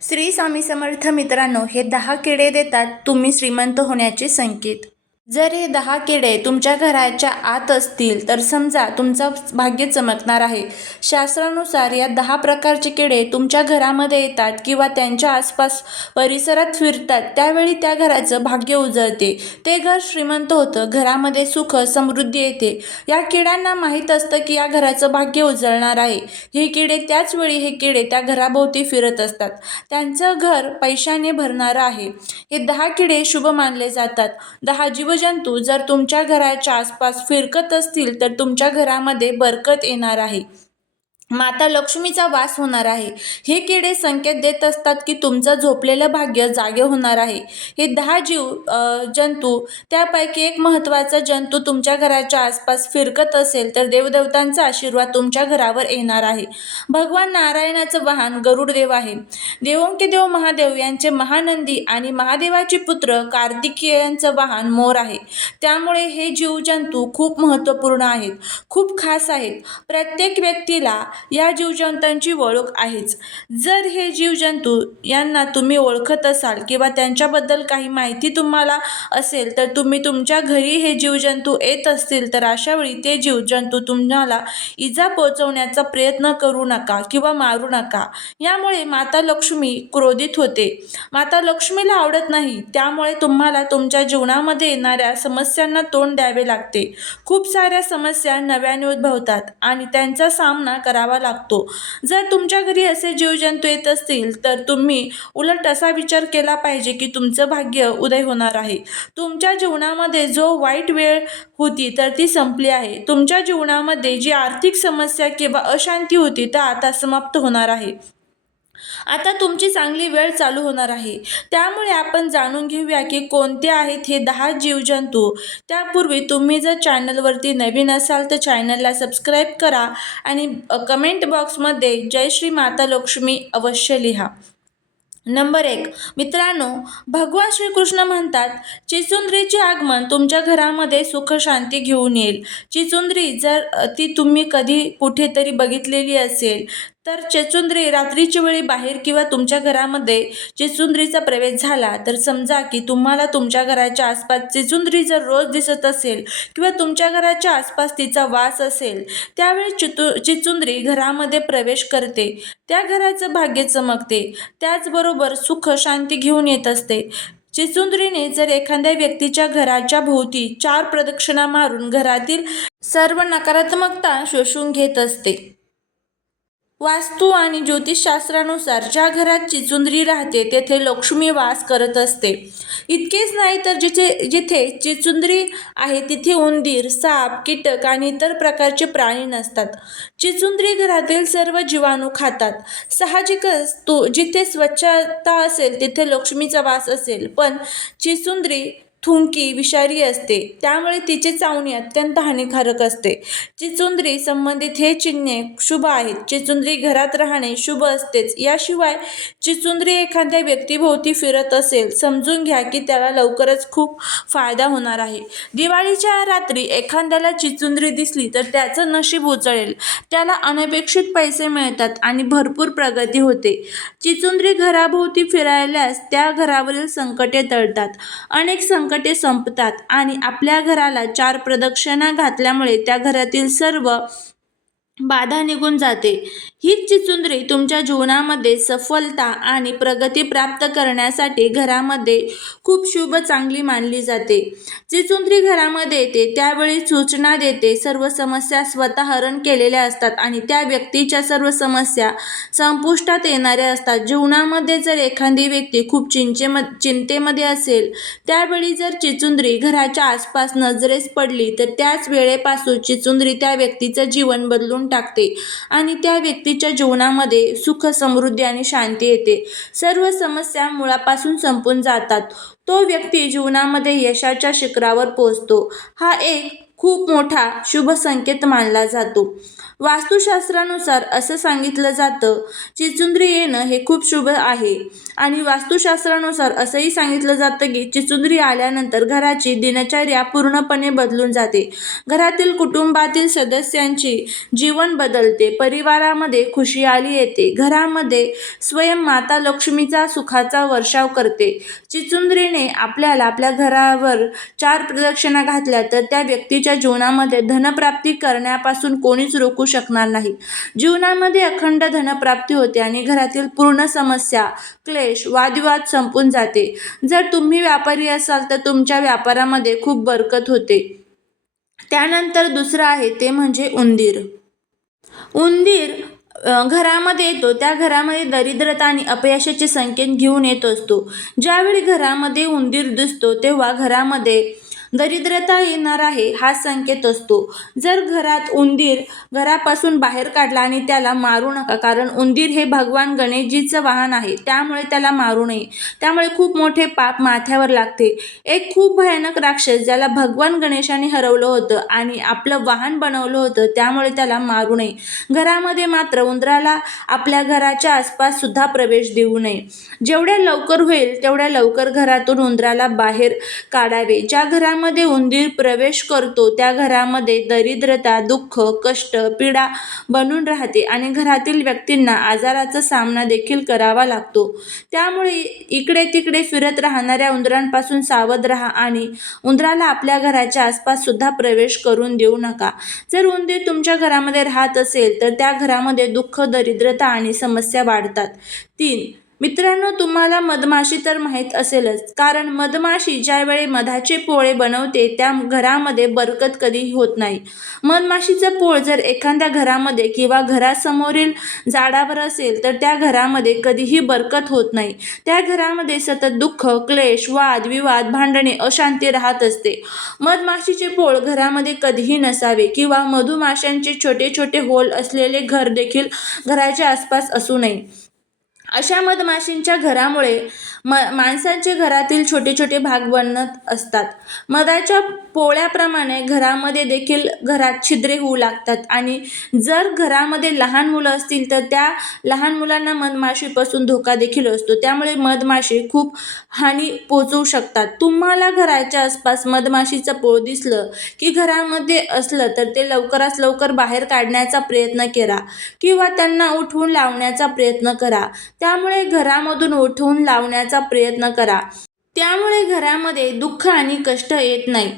श्री स्वामी समर्थ मित्रांनो, हे 10 किडे देतात तुम्ही श्रीमंत होण्याचे संकेत. जर हे 10 किडे तुमच्या घराच्या आत असतील तर समजा तुमचं भाग्य चमकणार आहे. शास्त्रानुसार या 10 प्रकारचे किडे तुमच्या घरामध्ये येतात किंवा त्यांच्या आसपास परिसरात फिरतात त्यावेळी त्या घराचं भाग्य उजळते. ते घर श्रीमंत होतं, घरामध्ये सुख समृद्धी येते. या किड्यांना माहीत असतं की या घराचं भाग्य उजळणार आहे. हे किडे त्या घराभोवती फिरत असतात. त्यांचं घर पैशाने भरणारं आहे. हे 10 किडे शुभ मानले जातात. 10 जीवजंतू जर तुमच्या घराच्या आसपास फिरकत असतील तर तुमच्या घरामध्ये बरकत येणार आहे. माता लक्ष्मीचा वास होणार आहे. हे किडे संकेत देत असतात की तुमचं झोपलेलं भाग्य जागे होणार आहे. हे 10 जंतू त्यापैकी एक महत्त्वाचा जंतू तुमच्या घराच्या आसपास फिरकत असेल तर देवदेवतांचा आशीर्वाद तुमच्या घरावर येणार आहे. भगवान नारायणाचं वाहन गरुडदेव आहे. देवोंके देव महादेव यांचे महानंदी आणि महादेवाचे पुत्र कार्तिकेयांचं वाहन मोर आहे. त्यामुळे हे जीवजंतू खूप महत्त्वपूर्ण आहेत, खूप खास आहेत. प्रत्येक व्यक्तीला या जीवजंतूंची ओळख आहेच. जर हे जीवजंतू यांना तुम्ही ओळखत असाल किंवा त्यांच्याबद्दल काही माहिती तुम्हाला असेल तर तुम्ही तुमच्या घरी हे जीवजंतू येत असतील तर अशावेळी ते जीवजंतू तुम्हाला इजा पोहोचवण्याचा प्रयत्न करू नका किंवा मारू नका. यामुळे माता लक्ष्मी क्रोधित होते. माता लक्ष्मीला आवडत नाही. त्यामुळे तुम्हाला तुमच्या जीवनामध्ये येणाऱ्या समस्यांना तोंड द्यावे लागते. खूप साऱ्या समस्या नव्याने उद्भवतात आणि त्यांचा सामना करावा लागतो. जर तुमच्या घरी असे जीवजंतू येत असतील तर तुम्ही उलट असा विचार केला पाहिजे की तुमचं भाग्य उदय होणार आहे. तुमच्या जीवनामध्ये जो वाईट वेळ होती तर ती संपली आहे. तुमच्या जीवनामध्ये जी आर्थिक समस्या किंवा अशांती होती तर आता समाप्त होणार आहे. आता तुमची चांगली वेळ चालू होणार आहे. त्यामुळे आपण जाणून घेऊया की कोणते आहेत हे 10 जीवजंतू. त्यापूर्वी तुम्ही जर चॅनलवरती नवीन असाल तर चॅनलला सबस्क्राईब करा आणि कमेंट बॉक्समध्ये जय श्री माता लक्ष्मी अवश्य लिहा. नंबर 1. मित्रांनो, भगवान श्रीकृष्ण म्हणतात, चिचुंद्रीचे आगमन तुमच्या घरामध्ये सुख शांती घेऊन येईल. चिचुंद्री जर ती तुम्ही कधी कुठेतरी बघितलेली असेल तर चिचुंद्री रात्रीच्या वेळी बाहेर किंवा तुमच्या घरामध्ये चिचुंद्रीचा प्रवेश झाला तर समजा की तुम्हाला तुमच्या घराच्या आसपास चिचुंद्री जर रोज दिसत असेल किंवा तुमच्या घराच्या आसपास तिचा वास असेल त्यावेळी चिचुंद्री घरामध्ये प्रवेश करते. त्या घराचं भाग्य चमकते. त्याचबरोबर सुख शांती घेऊन येत असते. चिचुंद्रीने जर एखाद्या व्यक्तीच्या घराच्या भोवती 4 प्रदक्षिणा मारून घरातील सर्व नकारात्मकता शोषून घेत असते. वास्तू आणि ज्योतिषशास्त्रानुसार ज्या घरात चिचुंद्री राहते तेथे लक्ष्मी वास करत असते. इतकेच नाही तर जिथे चिचुंद्री आहे तिथे उंदीर, साप, कीटक आणि इतर प्रकारचे प्राणी नसतात. चिचुंद्री घरातील सर्व जीवाणू खातात. साहजिकच जिथे स्वच्छता असेल तिथे लक्ष्मीचा वास असेल. पण चिचुंद्री थुंकी विषारी असते. त्यामुळे तिची चावणी अत्यंत हानिकारक असते. चिचुंद्री संबंधित हे चिन्हे शुभ आहेत. चिचुंद्री घरात राहणे शुभ असतेच. याशिवाय चिचुंद्री एखाद्या व्यक्तीभोवती फिरत असेल समजून घ्या की त्याला लवकरच खूप फायदा होणार आहे. दिवाळीच्या रात्री एखाद्याला चिचुंद्री दिसली तर त्याचं नशीब उजळेल. त्याला अनपेक्षित पैसे मिळतात आणि भरपूर प्रगती होते. चिचुंद्री घराभोवती फिरायल्यास त्या घरावरील संकटे टळतात. अनेक संकटे संपतात आणि आपल्या घराला 4 प्रदक्षिणा घातल्यामुळे त्या घरातील सर्व बाधा निघून जाते. हीच चिचुंद्री तुमच्या जीवनामध्ये सफलता आणि प्रगती प्राप्त करण्यासाठी घरामध्ये खूप शुभ चांगली मानली जाते. चिचुंद्री घरामध्ये येते त्यावेळी सूचना देते. सर्व समस्या स्वतः हरण केलेल्या असतात आणि त्या व्यक्तीच्या सर्व समस्या संपुष्टात येणाऱ्या असतात. जीवनामध्ये जर एखादी व्यक्ती खूप चिंतेमध्ये असेल त्यावेळी जर चिचुंद्री घराच्या आसपास नजरेस पडली तर त्याच वेळेपासून चिचुंद्री त्या व्यक्तीचं जीवन बदलून टाकते आणि त्या व्यक्तीच्या जीवनामध्ये सुख समृद्धी आणि शांती येते. सर्व समस्या मुळापासून संपून जातात. तो व्यक्ती जीवनामध्ये यशाच्या शिखरावर पोहोचतो. हा एक खूप मोठा शुभ संकेत मानला जातो. वास्तुशास्त्रानुसार असं सांगितलं जातं, चिचुंद्री येणं हे खूप शुभ आहे आणि वास्तुशास्त्रानुसार असंही सांगितलं जातं की चिचुंद्री आल्यानंतर घराची दिनचर्या पूर्णपणे बदलून जाते. घरातील कुटुंबातील सदस्यांची जीवन बदलते, परिवारामध्ये खुशियाली येते, घरामध्ये स्वयं माता लक्ष्मीचा सुखाचा वर्षाव करते. चिचुंद्रीने आपल्याला आपल्या घरावर 4 प्रदक्षिणा घातल्या तर त्या व्यक्तीच्या जीवनामध्ये धनप्राप्ती करण्यापासून कोणीच रोखू शकणार नाही. जीवनामध्ये अखंड धनप्राप्ती होते आणि घरातील पूर्ण समस्या, क्लेश, वादविवाद संपून जाते. जर तुम्ही व्यापारी असाल तर तुमच्या व्यापारामध्ये खूप बरकत होते. त्यानंतर दुसरं आहे ते म्हणजे उंदीर. उंदीर घरामध्ये येतो त्या घरामध्ये दरिद्रता आणि अपयशाचे संकेत घेऊन येत असतो. ज्यावेळी घरामध्ये उंदीर दिसतो तेव्हा घरामध्ये दरिद्रता येणार आहे हा संकेत असतो. जर घरात उंदीर घरापासून बाहेर काढला आणि त्याला मारू नका, कारण उंदीर हे भगवान गणेशजीचं वाहन आहे, त्यामुळे त्याला मारू नये. त्यामुळे खूप मोठे पाप माथ्यावर लागते. एक खूप भयानक राक्षस ज्याला भगवान गणेशाने हरवलं होतं आणि आपलं वाहन बनवलं होतं, त्यामुळे त्याला मारू नये. घरामध्ये मात्र उंदराला आपल्या घराच्या आसपास सुद्धा प्रवेश देऊ नये. जेवढ्या लवकर होईल तेवढ्या लवकर घरातून उंदराला बाहेर काढावे. ज्या घरामध्ये उंदीर प्रवेश करतो त्या घरामध्ये दरिद्रता, दुःख, कष्ट, पीडा बनून राहते आणि घरातील व्यक्तींना आजाराचा सामना देखील करावा लागतो. त्यामुळे इकडे तिकडे फिरत राहणाऱ्या उंदरांपासून सावध राहा आणि उंदराला आपल्या घराच्या आसपास सुद्धा प्रवेश करून देऊ नका. जर उंदीर तुमच्या घरामध्ये राहत असेल तर त्या घरामध्ये दुःख, दरिद्रता आणि समस्या वाढतात. 3. मित्रांनो, तुम्हाला मधमाशी तर माहीत असेलच, कारण मधमाशी ज्यावेळी मधाचे पोळे बनवते त्या घरामध्ये बरकत कधीही होत नाही. मधमाशीचं पोळ जर एखाद्या घरामध्ये किंवा घरासमोरील झाडावर असेल तर त्या घरामध्ये कधीही बरकत होत नाही. त्या घरामध्ये सतत दुःख, क्लेश, वाद विवाद, भांडणे, अशांती राहत असते. मधमाशीचे पोळ घरामध्ये कधीही नसावे किंवा मधुमाशांचे छोटे छोटे होल असलेले घर देखील घराच्या आसपास असू नये. अशा मधमाशींच्या घरामुळे माणसांचे घरातील छोटे छोटे भाग बनत असतात. मधाच्या पोळ्याप्रमाणे घरामध्ये देखील घरात छिद्रे होऊ लागतात आणि जर घरामध्ये लहान मुलं असतील तर त्या लहान मुलांना मधमाशीपासून धोका देखील असतो. त्यामुळे मधमाशी खूप हानी पोचवू शकतात. तुम्हाला घराच्या आसपास मधमाशीचं पोळ दिसलं की घरामध्ये असलं तर ते लवकरात लवकर बाहेर काढण्याचा प्रयत्न करा किंवा त्यांना उठवून लावण्याचा प्रयत्न करा. त्यामुळे घरामधून उठवून लावण्याचा प्रयत्न करा. त्यामुळे घरामध्ये दुःख आणि कष्ट येत नाही.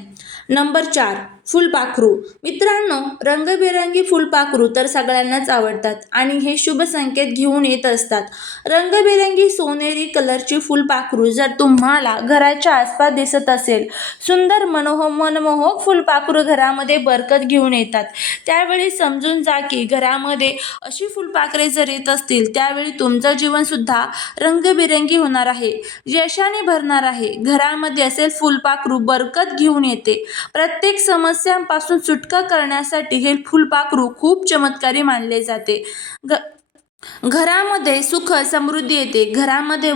नंबर 4. फुलपाखरू. मित्रांनो, रंगबेरंगी फुलपाखरू तर सगळ्यांनाच आवडतात आणि हे शुभ संकेत घेऊन येत असतात. रंगबेरंगी सोनेरी कलरची फुलपाखरू जर तुम्हाला घराच्या आसपास दिसत असेल, सुंदर मनमोहक फुलपाखरू घरामध्ये बरकत घेऊन येतात. त्यावेळी समजून जा की घरामध्ये अशी फुलपाखरे जर येत असतील त्यावेळी तुमचं जीवनसुद्धा रंगबेरंगी होणार आहे, यशाने भरणार आहे. घरामध्ये असेल फुलपाखरू बरकत घेऊन येते. प्रत्येक समस्यांपासून सुटका करण्यासाठी हे फुलपाखरू खूप चमत्कारी मानले जाते. घरामध्ये सुख समृद्धी येते. घरामध्ये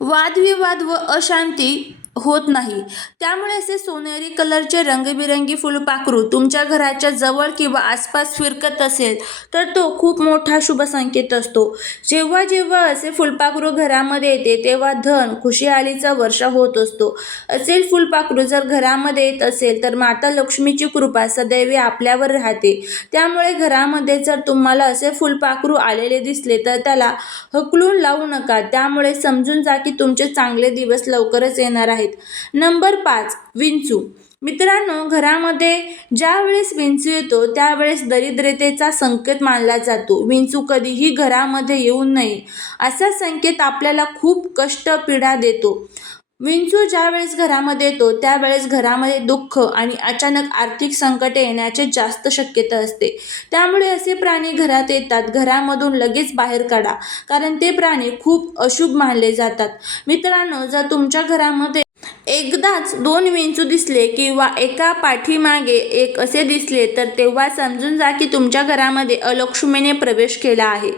वादविवाद व अशांती होत नाही. त्यामुळे असे सोनेरी कलरचे रंगबिरंगी फुलपाखरू तुमच्या घराच्या जवळ किंवा आसपास फिरकत असेल तर तो खूप मोठा शुभ संकेत असतो. जेव्हा जेव्हा असे फुलपाखरू घरामध्ये येते तेव्हा धन, खुशियालीचा वर्षा होत असतो. असे फुलपाखरू जर घरामध्ये येत असेल तर माता लक्ष्मीची कृपा सदैव आपल्यावर राहते. त्यामुळे घरामध्ये जर तुम्हाला असे फुलपाखरू आलेले दिसले तर त्याला हकलून लावू नका. त्यामुळे समजून जा की तुमचे चांगले दिवस लवकरच येणार आहेत. नंबर 5. विंचू. मित्रांनो, घरामध्ये ज्यावेळेस विंचू येतो त्यावेळेस दरिद्रतेचा संकेत मानला जातो. विंचू कधीही घरामध्ये येऊ नये असा संकेत आपल्याला खूप कष्ट, पीडा देतो. विंचू ज्यावेळेस घरामध्ये येतो त्यावेळेस घरामध्ये दुःख आणि अचानक आर्थिक संकटे येण्याची जास्त शक्यता असते. त्यामुळे असे प्राणी घरात येतात घरामधून लगेच बाहेर काढा, कारण ते प्राणी खूप अशुभ मानले जातात. मित्रांनो, जर तुमच्या घरामध्ये एकदाच 2 विंचू दिसले किंवा एका पाठीमागे एक असे दिसले तर तेव्हा समजून जा की तुमच्या घरामध्ये अलक्ष्मीने प्रवेश केला आहे.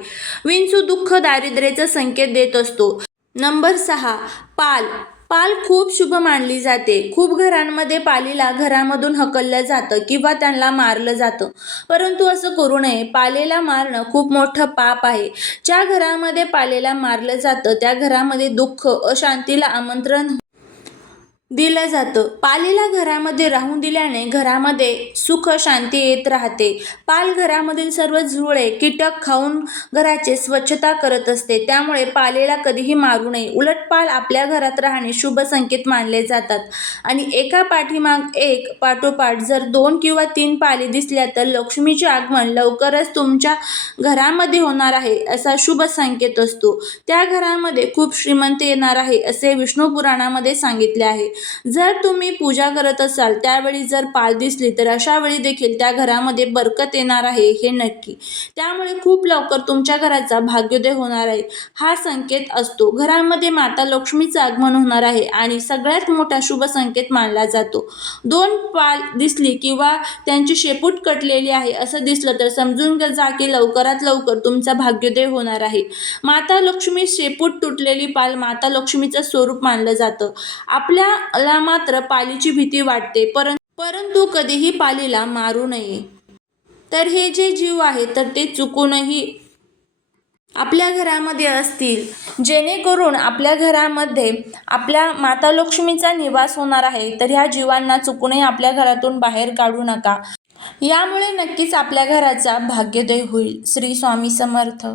विंचू दुःख, दारिद्र्याचा संकेत देत असतो. नंबर 6. पाल. पाल खूप शुभ मानली जाते. खूप घरांमध्ये पालीला घरामधून हकललं जातं किंवा त्यांना मारलं जातं. परंतु असं करू नये. पालेला मारणं खूप मोठं पाप आहे. ज्या घरामध्ये पालेला मारलं जातं त्या घरामध्ये दुःख, अशांतीला आमंत्रण दिलं जातं. पालीला घरामध्ये राहून दिल्याने घरामध्ये सुख शांती येत राहते. पाल घरामधील सर्व झुरळे, कीटक खाऊन घराची स्वच्छता करत असते. त्यामुळे पालेला कधीही मारू नये. उलट पाल आपल्या घरात राहणे शुभ संकेत मानले जातात आणि एका पाठीमाग एक पाठोपाठ जर 2 किंवा 3 पाली दिसल्या तर लक्ष्मीचे आगमन लवकरच तुमच्या घरामध्ये होणार आहे असा शुभ संकेत असतो. त्या घरामध्ये खूप श्रीमंत येणार आहे असे विष्णू पुराणामध्ये सांगितले आहे. जर तुम्ही पूजा करत असाल त्यावेळी जर पाल दिसली तर अशा वेळी देखील त्या घरामध्ये बरकत येणार आहे हे नक्की. त्यामुळे खूप लवकर तुमच्या घराचा भाग्योदय होणार आहे हा संकेत असतो. घरामध्ये माता लक्ष्मीचं आगमन होणार आहे आणि सगळ्यात मोठा शुभ संकेत मानला जातो. 2 पाल दिसली किंवा त्यांची शेपूट कटलेली आहे असं दिसलं तर समजून जा की लवकरात लवकर तुमचा भाग्योदय होणार आहे. माता लक्ष्मी शेपूट तुटलेली पाल माता लक्ष्मीचं स्वरूप मानलं जातं. आपल्याला मात्र पालीची भीती वाटते परंतु कधीही पालीला मारू नये. तर हे जे जीव आहे तर ते चुकूनही आपल्या घरामध्ये असतील, जेणेकरून आपल्या घरामध्ये आपल्या माता लक्ष्मीचा निवास होणार आहे, तर ह्या जीवांना चुकूनही आपल्या घरातून बाहेर काढू नका. यामुळे नक्कीच आपल्या घराचा भाग्योदय होईल. श्री स्वामी समर्थ.